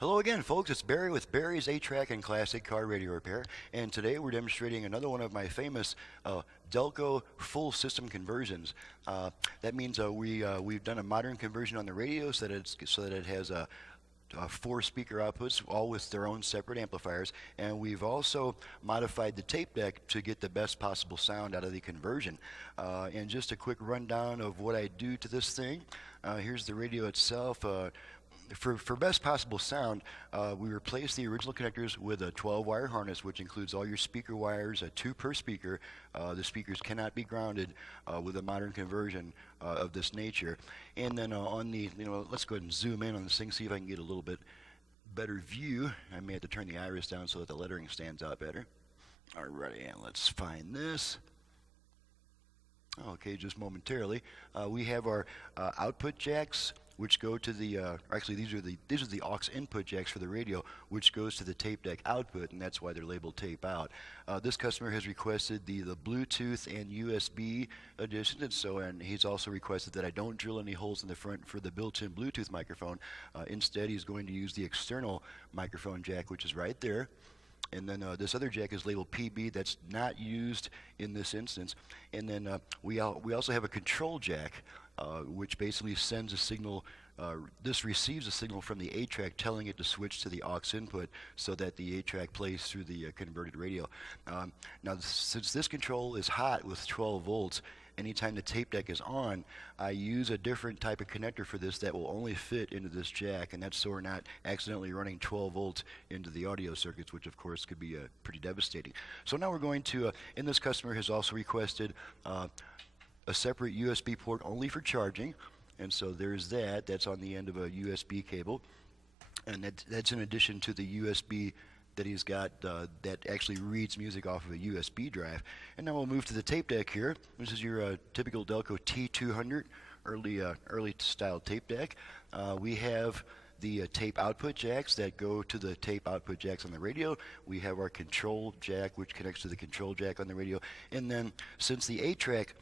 Hello again, folks. It's Barry with Barry's 8-Track and Classic Car Radio Repair, and today we're demonstrating another one of my famous Delco full system conversions. That means we've done a modern conversion on the radio so that it has four speaker outputs, all with their own separate amplifiers, and we've also modified the tape deck to get the best possible sound out of the conversion. And just a quick rundown of what I do to this thing. Here's the radio itself. For best possible sound, we replace the original connectors with a 12-wire harness, which includes all your speaker wires, two per speaker. The speakers cannot be grounded with a modern conversion of this nature. And then let's go ahead and zoom in on this thing, see if I can get a little bit better view. I may have to turn the iris down so that the lettering stands out better. Alrighty, and let's find this. Okay, just momentarily. We have our output jacks, which go to the actually these are the aux input jacks for the radio, which goes to the tape deck output, and that's why they're labeled tape out. This customer has requested the Bluetooth and USB edition, and he's also requested that I don't drill any holes in the front for the built-in Bluetooth microphone. Instead, he's going to use the external microphone jack, which is right there. And then this other jack is labeled PB. That's not used in this instance. And then we also have a control jack, which basically sends a signal. This receives a signal from the 8-track telling it to switch to the aux input so that the 8-track plays through the converted radio. Now, since this control is hot with 12 volts, anytime the tape deck is on, I use a different type of connector for this that will only fit into this jack, and that's so we're not accidentally running 12 volts into the audio circuits, which of course could be pretty devastating. So now we're going to, and this customer has also requested a separate USB port only for charging, and so there's that. That's on the end of a USB cable, and that's in addition to the USB that he's got that actually reads music off of a USB drive. And now we'll move to the tape deck here. This is your typical Delco T200 early style tape deck. We have the tape output jacks that go to the tape output jacks on the radio. We have our control jack, which connects to the control jack on the radio. And then since the 8-track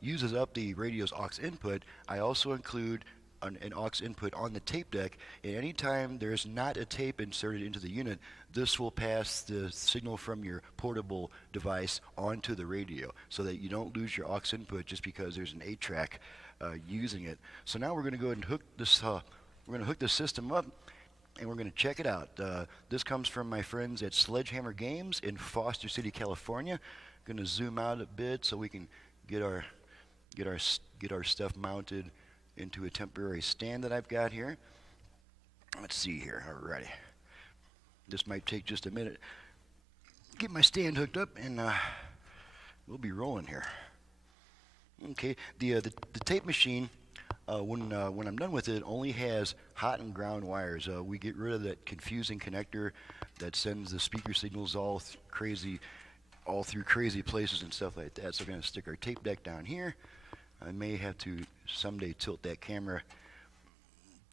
uses up the radio's aux input, I also include an aux input on the tape deck, and anytime there's not a tape inserted into the unit, this will pass the signal from your portable device onto the radio so that you don't lose your aux input just because there's an 8-track using it. So now we're going to go ahead and hook this system up, and we're going to check it out. This comes from my friends at Sledgehammer Games in Foster City, California. Going to zoom out a bit so we can get our stuff mounted into a temporary stand that I've got here. Let's see here. Alrighty. This might take just a minute. Get my stand hooked up, and we'll be rolling here. Okay. The tape machine, when I'm done with it, only has hot and ground wires. We get rid of that confusing connector that sends the speaker signals all through crazy places and stuff like that. So we're going to stick our tape deck down here. I may have to someday tilt that camera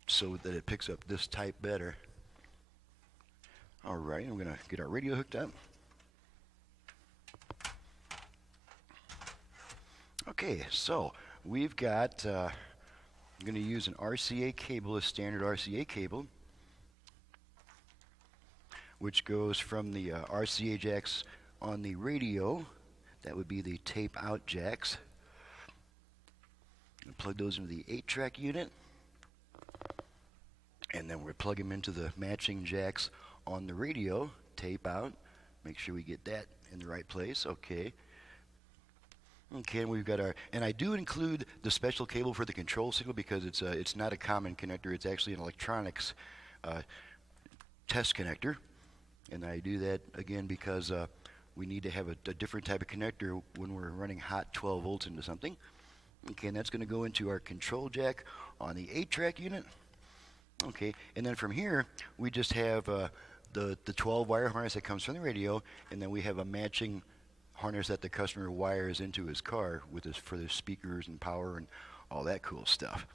so that it picks up this type better. Alright, we're going to get our radio hooked up. Okay, so we've got, I'm going to use an RCA cable, a standard RCA cable, which goes from the RCA jacks on the radio. That would be the tape out jacks. Plug those into the 8-track unit, and then we'll plug them into the matching jacks on the radio, tape out. Make sure we get that in the right place. Okay, and we've got and I do include the special cable for the control signal because it's not a common connector. It's actually an electronics test connector, and I do that again because we need to have a different type of connector when we're running hot 12 volts into something. Okay, and that's going to go into our control jack on the 8-track unit. Okay, and then from here, we just have the 12-wire harness that comes from the radio, and then we have a matching harness that the customer wires into his car for the speakers and power and all that cool stuff.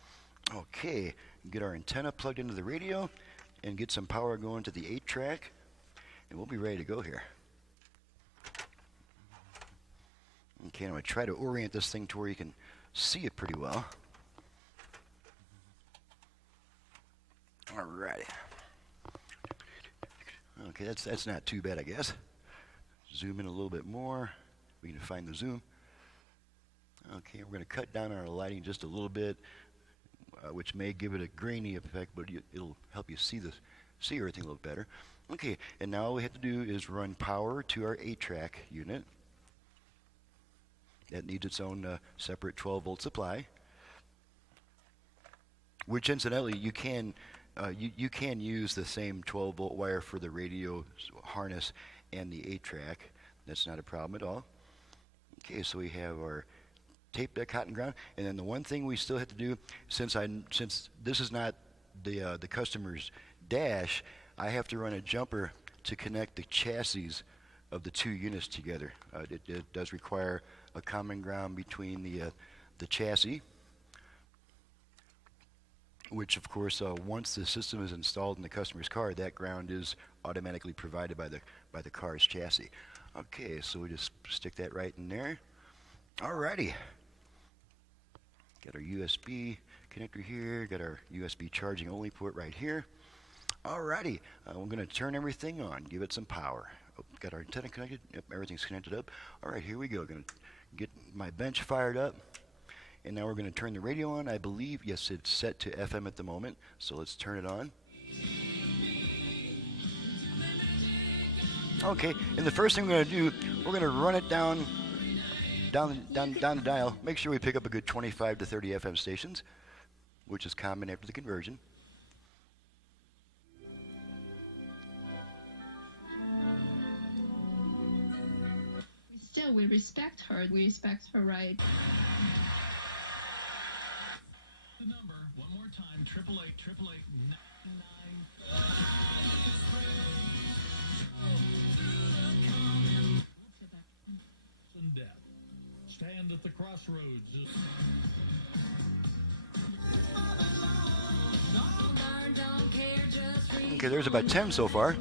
Okay, get our antenna plugged into the radio and get some power going to the 8-track, and we'll be ready to go here. Okay, I'm going to try to orient this thing to where you can see it pretty well. Alrighty. Okay, that's not too bad, I guess. Zoom in a little bit more. We can find the zoom. Okay, we're going to cut down our lighting just a little bit, which may give it a grainy effect, but it'll help you see everything a little better. Okay, and now all we have to do is run power to our 8-track unit. That needs its own separate 12-volt supply, which incidentally you can use the same 12-volt wire for the radio harness and the 8-track. That's not a problem at all. Okay, so we have our tape deck hot and ground, and then the one thing we still have to do, since this is not the customer's dash, I have to run a jumper to connect the chassis of the two units together. It does require a common ground between the chassis, which of course once the system is installed in the customer's car, that ground is automatically provided by the car's chassis. Okay, so we just stick that right in there. Alrighty. Got our USB connector here, got our USB charging only port right here. Alrighty, we're going to turn everything on, give it some power. Oh, got our antenna connected, yep, everything's connected up. Alright, here we go, going to get my bench fired up. And now we're going to turn the radio on. I believe, yes, it's set to FM at the moment, so let's turn it on. Okay, and the first thing we're going to do, we're going to run it down the dial. Make sure we pick up a good 25 to 30 FM stations, which is common after the conversion. Still, we respect her. We respect her right. The number, one more time, 888-888-99. And death. Stand at the crossroads. Okay, there's about 10 so far.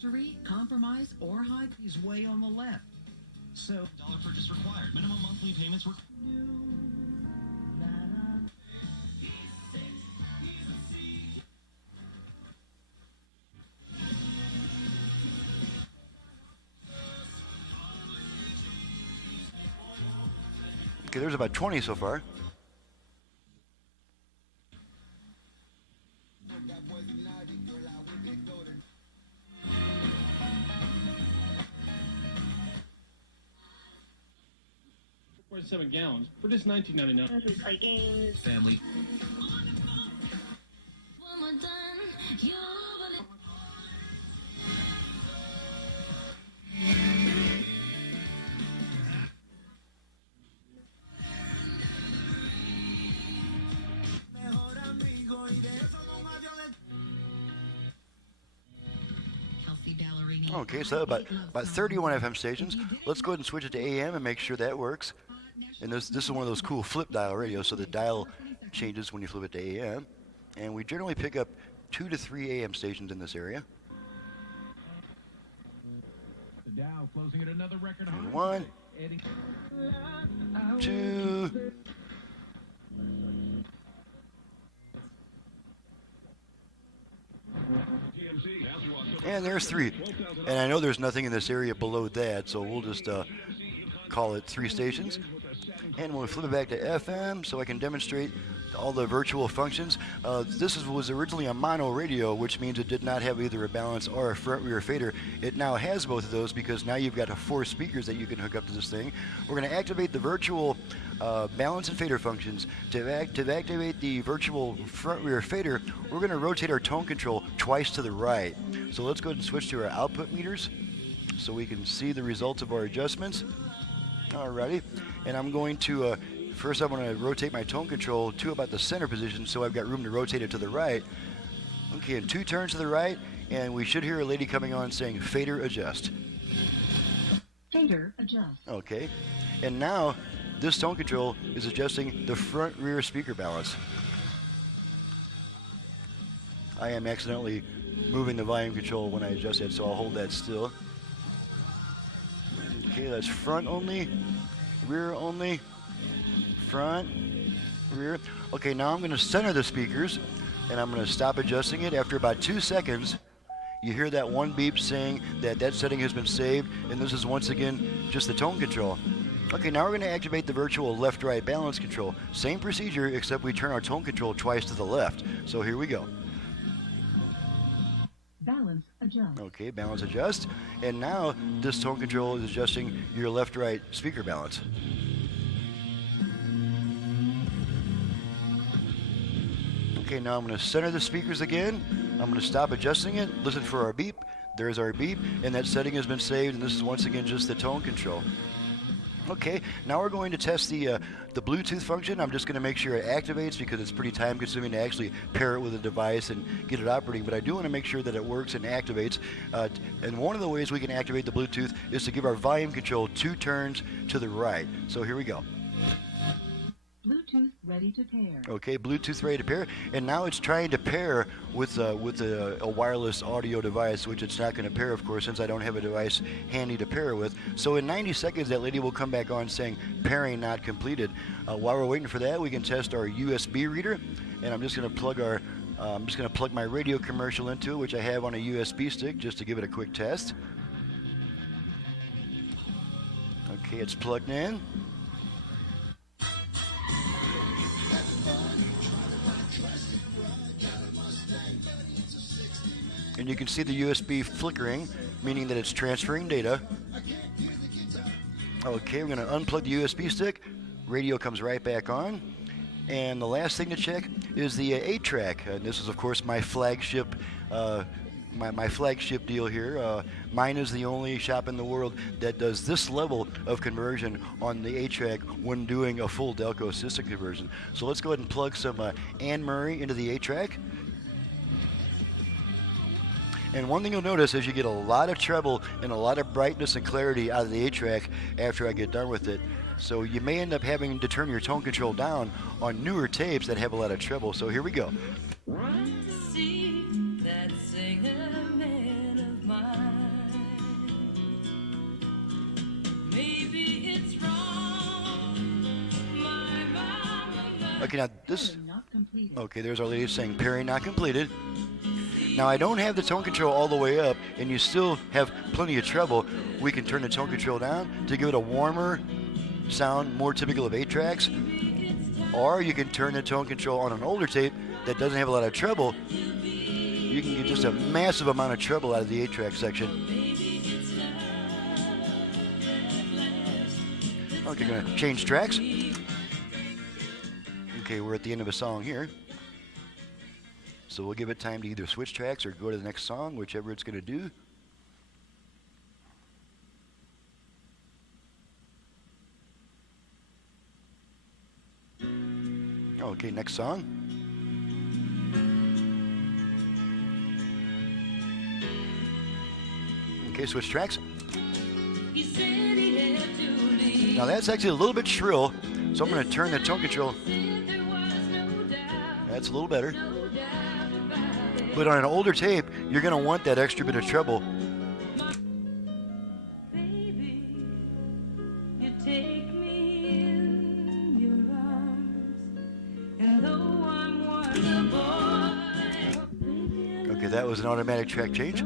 Surgery, compromise, or high is way on the left. So, Dollar purchase required. Minimum monthly payments were. Okay, there's about 20 so far. $47 gallons for just $19.99. We play games. Family. Okay, so about 31 FM stations. Let's go ahead and switch it to AM and make sure that works. And this is one of those cool flip dial radios, so the dial changes when you flip it to AM. And we generally pick up 2 to 3 AM stations in this area. The Dow closing at another record high. 1, 2. And there's 3. And I know there's nothing in this area below that, so we'll just call it 3 stations. And we'll flip it back to FM so I can demonstrate all the virtual functions. This was originally a mono radio, which means it did not have either a balance or a front rear fader. It now has both of those because now you've got 4 speakers that you can hook up to this thing. We're going to activate the virtual balance and fader functions. To activate the virtual front rear fader, we're going to rotate our tone control twice to the right. So let's go ahead and switch to our output meters so we can see the results of our adjustments. Alrighty, and I'm going to first I'm going to rotate my tone control to about the center position so I've got room to rotate it to the right. Okay, and 2 turns to the right, and we should hear a lady coming on saying fader adjust. Fader adjust. Okay, and now this tone control is adjusting the front rear speaker balance. I am accidentally moving the volume control when I adjust that, so I'll hold that still. Okay, that's front only, rear only, front, rear. Okay, now I'm going to center the speakers, and I'm going to stop adjusting it. After about 2 seconds, you hear that one beep saying that that setting has been saved, and this is once again just the tone control. Okay, now we're going to activate the virtual left-right balance control. Same procedure, except we turn our tone control twice to the left. So here we go. Balance adjust. Okay, balance adjust. And now this tone control is adjusting your left-right speaker balance. Okay, now I'm going to center the speakers again. I'm going to stop adjusting it, listen for our beep. There's our beep, and that setting has been saved, and this is once again just the tone control. Okay, now we're going to test the Bluetooth function. I'm just going to make sure it activates because it's pretty time consuming to actually pair it with a device and get it operating, but I do want to make sure that it works and activates. And one of the ways we can activate the Bluetooth is to give our volume control 2 turns to the right. So here we go. Bluetooth ready to pair. Okay, Bluetooth ready to pair, and now it's trying to pair with a wireless audio device, which it's not going to pair, of course, since I don't have a device handy to pair with. So in 90 seconds, that lady will come back on saying pairing not completed. While we're waiting for that, we can test our USB reader, and I'm just going to plug my radio commercial into it, which I have on a USB stick, just to give it a quick test. Okay, it's plugged in. And you can see the USB flickering, meaning that it's transferring data. Okay, we're going to unplug the USB stick. Radio comes right back on. And the last thing to check is the 8-track. This is, of course, my flagship my flagship deal here. Mine is the only shop in the world that does this level of conversion on the 8-track when doing a full Delco system conversion. So let's go ahead and plug some Anne Murray into the 8-track. And one thing you'll notice is you get a lot of treble and a lot of brightness and clarity out of the 8-track after I get done with it. So you may end up having to turn your tone control down on newer tapes that have a lot of treble. So here we go. Okay, now this. Okay, there's our lady saying pairing not completed. Now I don't have the tone control all the way up, and you still have plenty of treble. We can turn the tone control down to give it a warmer sound, more typical of 8-tracks. Or you can turn the tone control on an older tape that doesn't have a lot of treble. You can get just a massive amount of treble out of the 8-track section. Okay, gonna change tracks. Okay, we're at the end of a song here. So we'll give it time to either switch tracks or go to the next song, whichever it's going to do. Okay, next song. Okay, switch tracks. Now that's actually a little bit shrill, so I'm going to turn the tone control. That's a little better. But on an older tape, you're going to want that extra bit of treble. Okay, that was an automatic track change.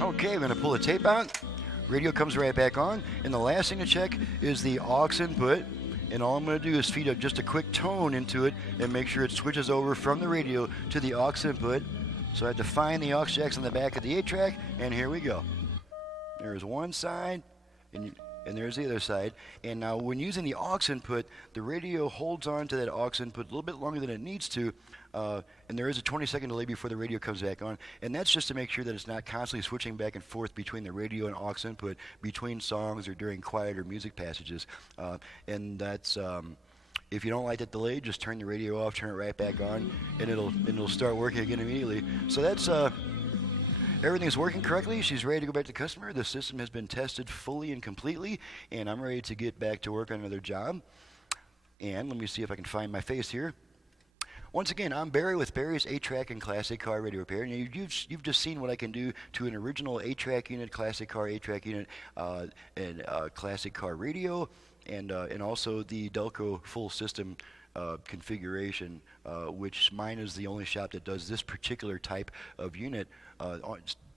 Okay, I'm going to pull the tape out. Radio comes right back on. And the last thing to check is the aux input. And all I'm going to do is feed up just a quick tone into it and make sure it switches over from the radio to the aux input. So I have to find the aux jacks on the back of the 8-track, and here we go. There's one side, and there's the other side. And now when using the aux input, the radio holds on to that aux input a little bit longer than it needs to, and there is a 20-second delay before the radio comes back on. And that's just to make sure that it's not constantly switching back and forth between the radio and aux input between songs or during quieter music passages. And that's... if you don't like that delay, just turn the radio off, turn it right back on, and it'll start working again immediately. So that's everything's working correctly. She's ready to go back to the customer. The system has been tested fully and completely, and I'm ready to get back to work on another job. And let me see if I can find my face here. Once again, I'm Barry with Barry's 8-track and classic car radio repair. And you've just seen what I can do to an original 8-track unit, classic car 8-track unit, and classic car radio, and also the Delco full system configuration, which mine is the only shop that does this particular type of unit,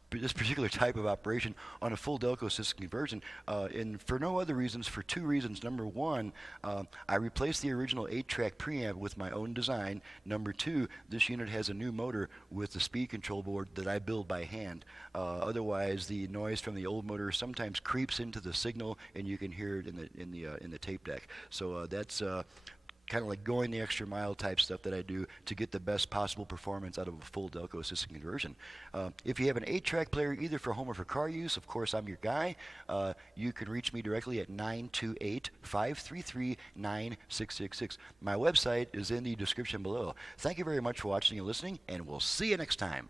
this particular type of operation on a full Delco system conversion, and for no other reasons, for two reasons. Number one, I replaced the original 8-track preamp with my own design. Number two, this unit has a new motor with the speed control board that I build by hand. Otherwise, the noise from the old motor sometimes creeps into the signal, and you can hear it in the tape deck. So that's kind of like going the extra mile type stuff that I do to get the best possible performance out of a full Delco system conversion. If you have an 8-track player either for home or for car use, of course I'm your guy. You can reach me directly at 928-533-9666. My website is in the description below. Thank you very much for watching and listening, and we'll see you next time.